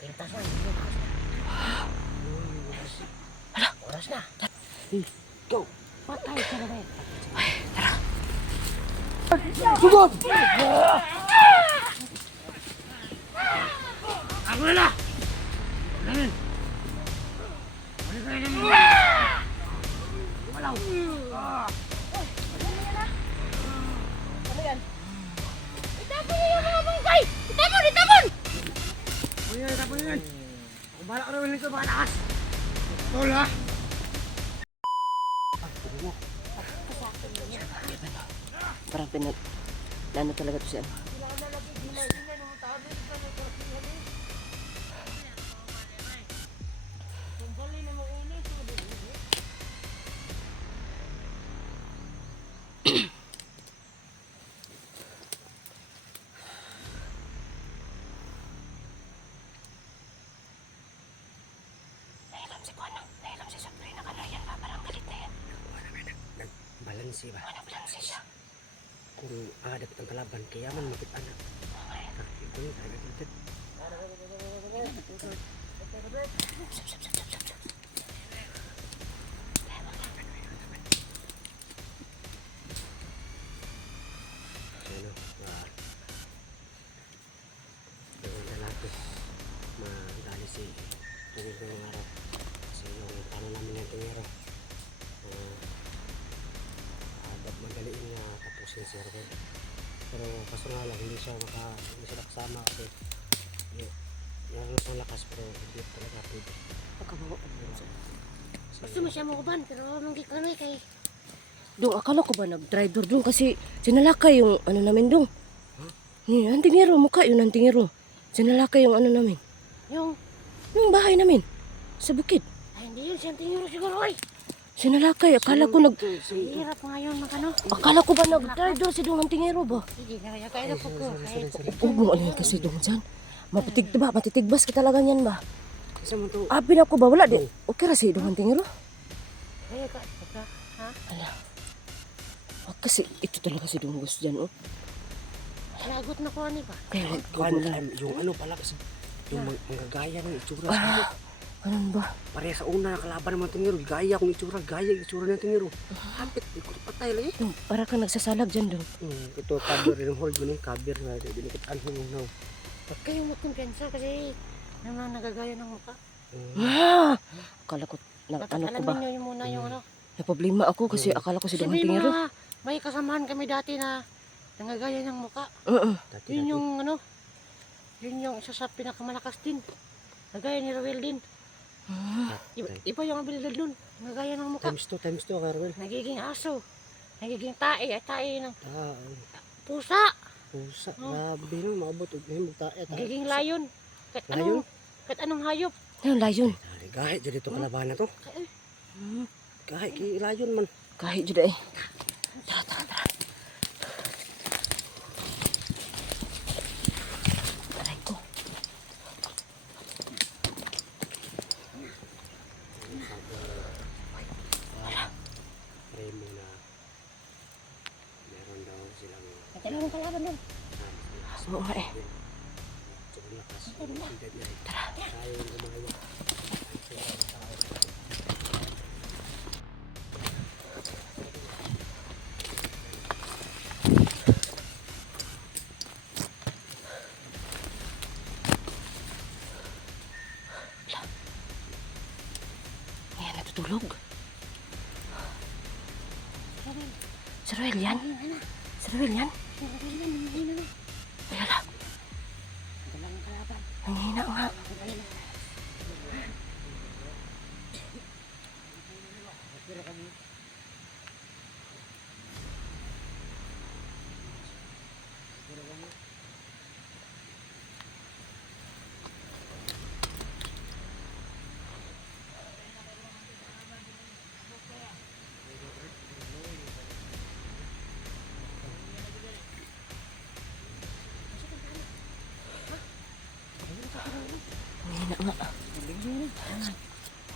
Pintas na, bukas na. Hala. Oras na. Go! Patay ka na ba? Ay, tara. Sugod! Ako na na! Ganun! Ano kayo naman? Walaw! Ano yan? Itapon niyo yung mga bangkay! Itapon! Itapon! Tapos yan! Kung bahala ka naman nito, baka lakas! Tol ha! Parang nano talaga to siya. Nahilam si Kuano. Nahilam si Sabrina. Ano yan ba? Parang galit na yan. Nagbalansi ba? Ano balanse siya? Kung dapat ang kalaban, kaya man makita na. Okay. Ito yung kaya natin. Sap, sap, sap, sap, sap, sap. Ano, yung lalaki, madali si tungkol ng mga araw. Kasi yung ano namin yung tingero, dapat madaliin niya tapusin si Arvel. Pero kaso nga lang, hindi siya kasama kasi yung lakas pero hindi talaga pwede. Pagkabawa pa naman siya. Gusto mo siya makuban, pero manggit ka na kay... Dong, akala ko ba nag-driver dong kasi sinalakay yung ano namin dong. Huh? Ang tingero, mukha yun ang tingero. Sinalakay yung ano namin. Yung... Yung bahay namin. Sa bukid. Ay, hindi yun. Siyang tingin siguro, oy! Sinalakay. Akala ko Hirap ngayon, magano. Akala ko ba nag-driver si dong ang tingero ba? Sige, kaya kaya po ko. Huwag mo ano yun kasi dong dyan. Matitigbas ka talaga niyan ba? Kasi mo ito, Abin ako ba? Wala di. Okay ra si dong ang tingero. Kaya ka, pagka, ha? Ala. Kasi ito talaga si dong gusto dyan oh. Lagot na ko ani ba? Kaya wag mo lang. yung ano pala kasi, yung manggagaya ng itsura. Ano ba? Pareha sa una, kalaban naman tingero, gaya kong itsura, gaya itsura ng tingero. Hapit, ikot patay lagi. Dong, para ka nagsasalag dyan dong. Ito, cover rin hold mo ng cover na dinikitaan mo now. Huwag kayong magkumpiyansa kasi naman nagagaya ng mukha. Akala ko, ano ko Tatalamin ba? niyo yung muna yung ano. May problema ako kasi akala ko si dong ang Sabihin mo tingero. na, may kasamahan kami dati na nagagaya ng mukha. Dati, Yun yung ano, yun yung isa sa pinakamalakas din. Nagaya ni Rowel din. Iba yung abilidad nun. Nagaya ng mukha. Times 2, Carmel. Nagiging aso. Nagiging tae. Ay tae ng Ah, pusa. pusa, grabe no, maabot, magtae, tae. Nagiging layon. Layon? Kahit anong hayop. Ayun, layon. Kahit dyan ito kalaban na to. Kahit layon man. Kahit jud eh. Tara, tara, tara. Aray ko. Pray mo na meron daw silang Kahit anong kalaban nun. Oo nga eh. sobrang lakas. Tara. Tayo yung umayo. Ayan, natutulog. Si Roel yan? Si Roel yan? Ay, ala. Ang hina nga.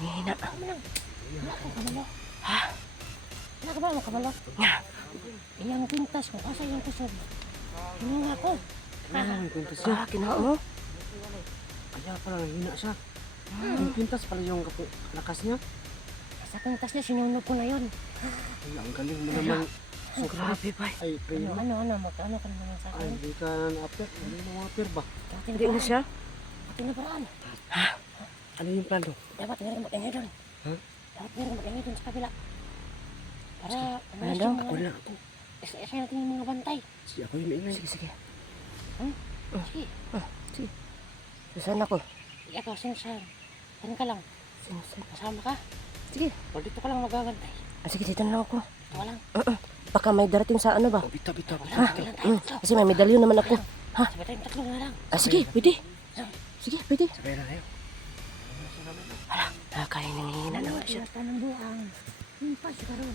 Ang hina nga. Ang hina. Ha? Ano ka ba mo kabalo? Nga. Iyang pintas ko. Asa yung kusog? Hindi nga ko. Ano ang kwento Sa kinao mo? Kaya pala hina siya. Yung pintas pala yung lakas niya. Sa pintas niya, sinunog ko na yun. Ay, ang galing mo naman. So, Grabe ba? ay, primo. Magkano ka na naman sa Ay, akin? hindi ka na-apir. Hindi mo ma-apir ba? Hindi na siya? Tinaparaan. Ano yung plano? Dapat meron mag-ingay doon. Ha? Dapat meron mag-ingay doon sa kabila. Para umalis daw? yung mga... Wala. Isa natin yung mga bantay. Si ako yung maingay. Sige, sige. Sige. Sige. Saan ako? Ito, sinsan. Saan ka lang? Saan? Kasama ka? Sige. O dito ka lang magagantay. Sige, dito na lang ako. Dito ka lang. Baka may darating sa ano ba? Oh, bita. Wala, bilang tayo. Kasi may medalyon naman ako. Ha? Sabay tayong tatlo na lang. Sige, pwede. Sige, pwede. Sabay na kayo. Kaya nanghihina naman siya. Siya ng buang. Pas ka ron.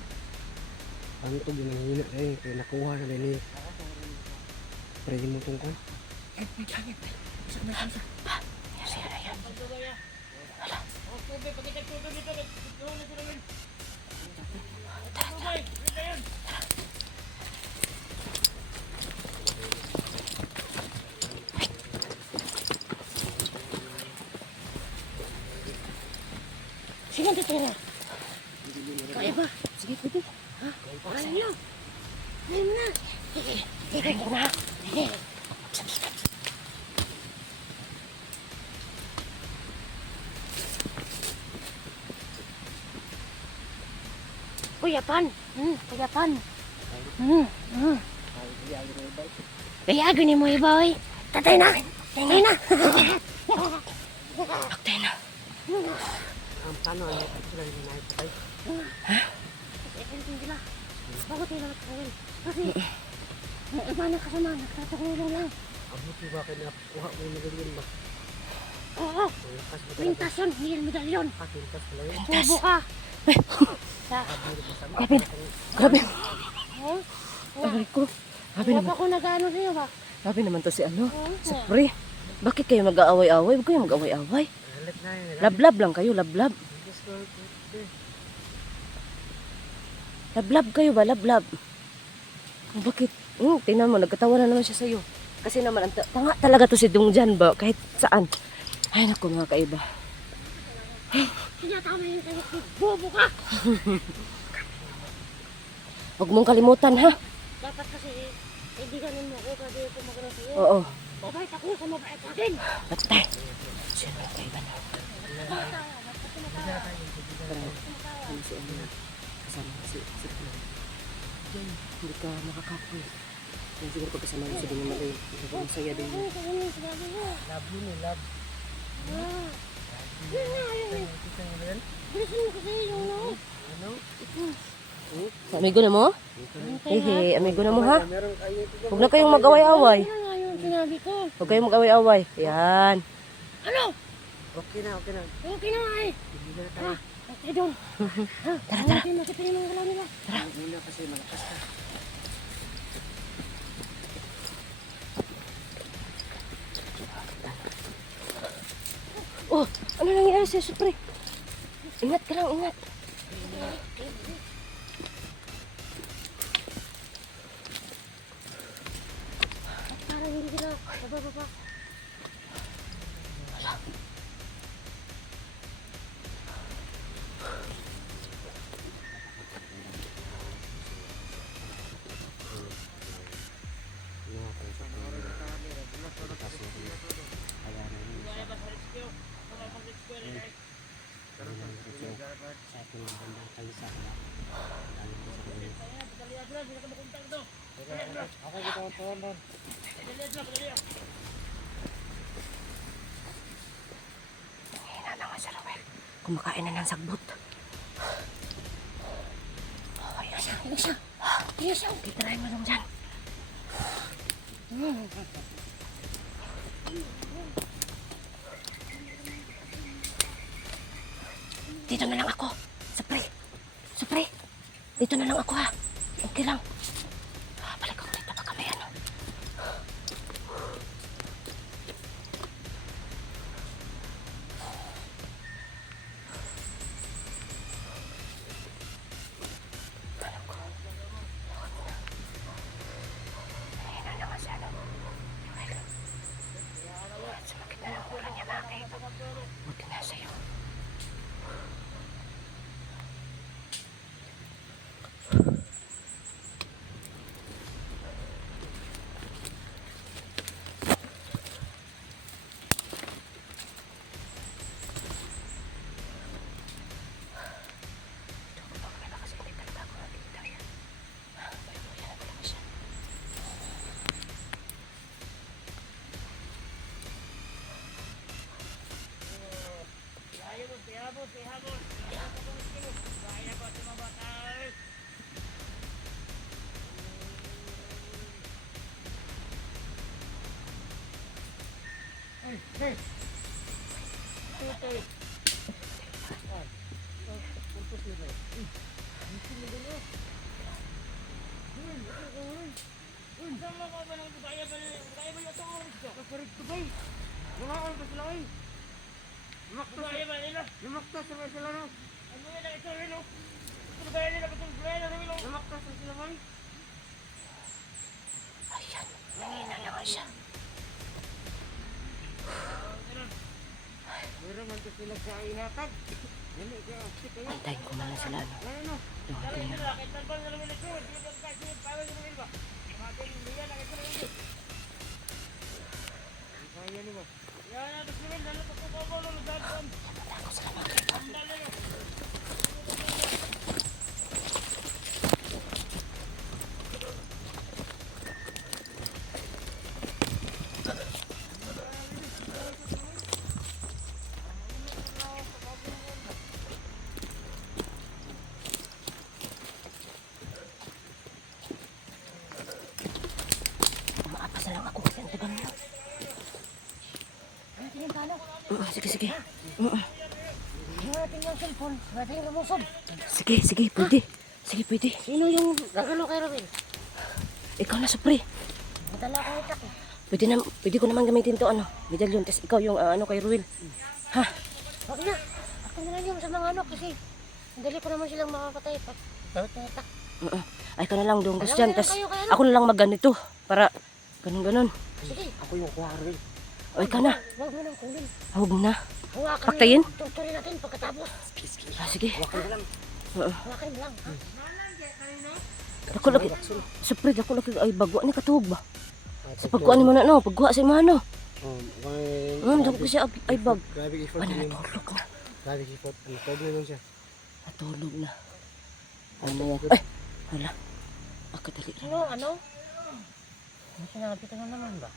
Ano to, ginahina na eh. Kaya nakuha na rin eh. Pwede mo itong kwan. Siya na yan. Sige, dito na. Kaya ba? Sige, pwede. Kaya nyo. Kaya mo na. Sige. Sige mo na. Sige. Kuyapan. Kuyapan. Kaya ni mo iba, oy. Tatay na. Tatay na. Patay na. Ang plano, ano yung sila yung naipatay? Hindi ba? Bakit tayo lang kawin? Kasi, ang iba na kasama, nagtatagulong lang. Abuti ba kayo nakuha mo yung medalyon ba? Oo, Ang lakas mo talaga. mintas yun, hindi yan medalyon. Pintas pala yun. Tubo ka. Grabe. Grabe. Oh, Aray ko. Grabe wala naman. pa ako nag-ano sa'yo ba? Grabe naman to si ano. Si Pre. Bakit kayo mag-aaway-aaway? Huwag kayo mag-aaway-aaway. Halit na yun. Lablab lang kayo, lablab. Lablab kayo ba? Lablab. Bakit? Tingnan mo, nagkatawa na naman siya sa'yo. Kasi naman, ang tanga talaga to si Dongjan ba? Kahit saan. Ay, naku mga kaiba. Sinatama yung sa'yo, bobo ka. Huwag mong kalimutan, ha? Dapat kasi, kaibiganin mo ako kasi ako magano sa'yo. Oo. Mabait ako sa mabait akin. Patay. Siya mga kaiba na. Ano si ano? Kasama si Pre. Yan, hindi ka makakapoy. Yan siguro pag kasama si Dongjan Malay. Masaya din yun. Love yun eh, love. Yun nga, yun. Bilisan mo kasi yung no. Ano? Amigo na mo? Hehe, amigo na mo ha? Meron kayo ito. Huwag na kayong mag-away-away. Yun nga yung sinabi ko. Huwag kayong mag-away-away. Yan. Ano? Okay na. Okay na nga eh. Hindi na tayo. Okay doon. Tara, tara. Makipin yung galaw nila. Hindi na kasi malakas ka. Oh, ano nangyari sa'yo, Supre? Ingat ka lang, ingat. Parang hindi sila. Baba. Hina na nga si Rowel. Kumakain na ng sagbot. Oh, ayun siya. Ayun siya. Titry mo lang dyan. Dito na lang ako. Supre. Dito na lang ako ha. Okay lang. Balik ako dito baka may ano. Alam ko. Mahina na nga siya, no? Well, sumakit na ng ulo niya, mga kaibigan. Nangina naman siya. Antayin ko muna sila, ano. Dumating na. Antayin ko sila makita. Umaapas na lang ako kasi ang tagal na. Ano tingin ka, ano? Sige, sige. Yung natin yung cellphone, natin yung lumusog. Sige, sige, pwede. Sige, pwede. Sino yung gagalo kay Robin? Ikaw na, Supre. Madala ko itak eh. Pwede ko naman gamitin to, ano, medalyon. Tapos ikaw yung, ano, kay Ruel. Ha? Huwag na. Ako na lang yung sa mga ano kasi dali ko naman silang makapatay pa. Bawat na itak. Ay, ka na lang, dong. Gusto Alam dyan. mo na Tapos kayo, kaya ano? ako na lang mag-ganito. Para, ganun-ganun. Sige. Ako yung kuha rin. O, ikaw na. Huwag mo nang kunin. Huwag na. Hawakan Paktayin? mo. Tuturin natin pagkatapos. Sige. Hawakan mo lang. Hawakan mo lang. Ha? Ako lagi. Supre, ako lagi. Ay, bagwa ni katuhog ba? At Sa pagkuhan mo na, no? Pagkuha si Mano. may Dako siya, ay, bag. grabe effort Ano, yun. natulog na. Grabe effort. Natulog na lang siya. Natulog na. Ano yan? Ay, wala. Dali lang. Ano? Ano sinabi ka na naman ba?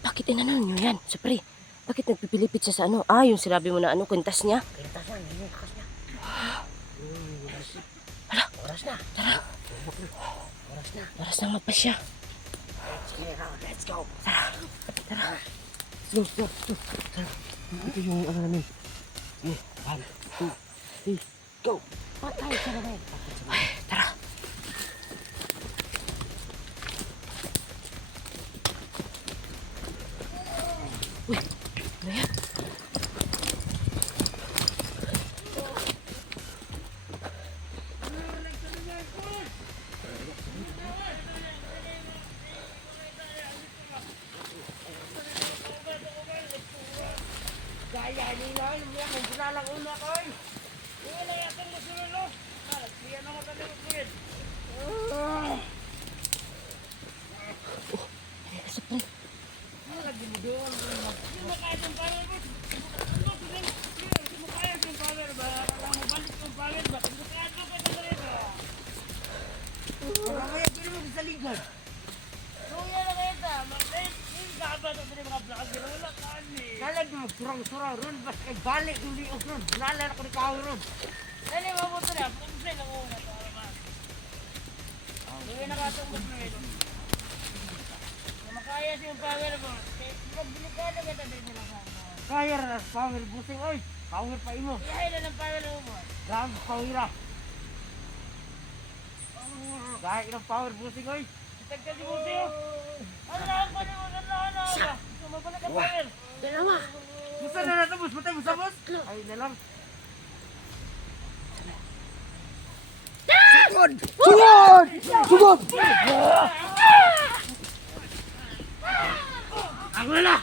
Bakit inanon nyo yan? Supre, bakit nagpipilipit siya sa ano? Ah, yung sinabi mo na ano, kwintas niya? Pintas na, yun yung kakas niya. Hala, Oras na. tara. Oras na. Oras na magpasya. Sige, let's go. Tara. Go, go, go. Ito yung ano namin. 1, 2, 3, go. Patay siya na Ay, tara. Uy, ano yan? Gaya nila, yung yan, yung sinalang una ko eh. Wala yatang masunod, no? Siya na matalong kulit. Supre, Lagi mo doon. Hindi mo kaya yung power mo. Hindi mo kaya yung power ba? Alam mo balik yung power ba? Hindi mo kaya yung power ba? Mamaya pwede mo sa ligad. Kung yan na kayo ta, yung gaba na mga vlog, wala ka ni. Nalag mo, surang-surang ron, bas kay balik yung liog ron. Nalala ko ni Kao ron. Dali, mabuto na. Pag-play lang una to. Hindi na katungkot mo ito. Makaya siyang power mo. Pag-delikado ka tabi nila ka. Kaya na power busing, oy. Power pa imo. Iyahay na ng power mo. Grab power. Gaya ng power busing, oy. Itagka si busing, ano na ako ni mo? Ano na? Sumabalik ka power. Dalawa. Gusto na natin, boss. Matay mo sa boss? Ay, na lang. Sugod! Sugod! Sugod! Ang wala!